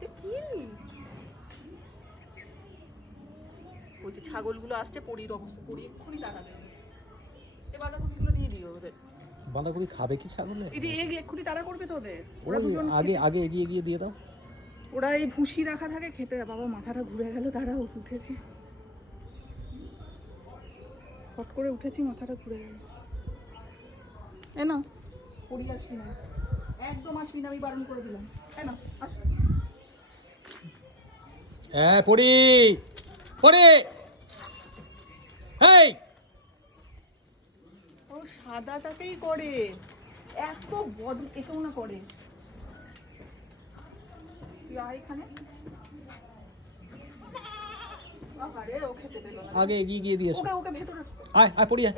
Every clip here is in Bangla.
কি ওই যে ছাগলগুলো আসছে, পরির অবস্থা, পরি এক্ষুনি তাড়াবে। এ বাঁধাকপিগুলো দিয়ে দিও ওদের। বাঁধাকপি খাবে কি ছাগলে? এটা এক্ষুনি তাড়া করবে তো ওদের। ওরা ওই দুজন আগে আগে এগিয়ে এগিয়ে দিয়ে দাও। ওরা এই ভুসি রাখা থাকে খেতে। বাবা মাথাটা ঘুরে গেল, দাঁড়াও উঠেছি, ফট করে উঠেছি, মাথাটা ঘুরে গেল। এ না পড়ি আসবি না, একদম আসবি না, আমি বারণ করে দিলাম। এ না আস। হ্যাঁ পড়ি পড়ি, এই ও সাদাটাকেই করে, এত বদ একেও না করে। তুই আয় এখানে। আরে ও খেতে পেলো না। আগে এগিয়ে গিয়ে দিয়েছো। ওকে ওকে ভেতরে, আয় আয় পড়ি আয়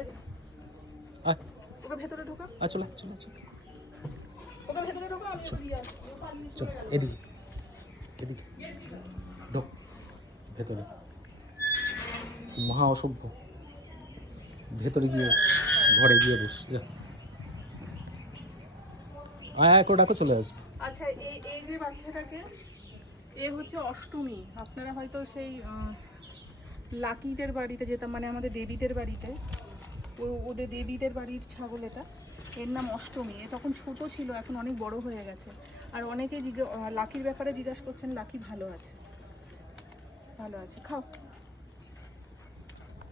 আয়, ওকে ভেতরে ঢোকা, আয় চলে চলে চলে, ওকে ভেতরে ঢোকা, আমি ওকে দিয়ে আসছি। ও পালিয়ে চল চলে গেল। এদিকে এদিকে ঢোক ভেতরে। তুই মহা অসভ্য, ভেতরে গিয়ে ঘরে গিয়ে বস যা। আয় আয় করে ডাকো, চলে আসবে। আচ্ছা এই এই যে বাচ্চাটাকে, এ হচ্ছে অষ্টমী। আপনারা হয়তো সেই লাকিদের বাড়িতে যেতাম, মানে আমাদের দেবীদের বাড়িতে, ওদের দেবীদের বাড়ির ছাগল এটা। এর নাম অষ্টমী। এ তখন ছোট ছিল, এখন অনেক বড় হয়ে গেছে। আর অনেকে লাকির ব্যাপারে জিজ্ঞাসা করছেন, লাকি ভালো আছে, ভালো আছে, খাও।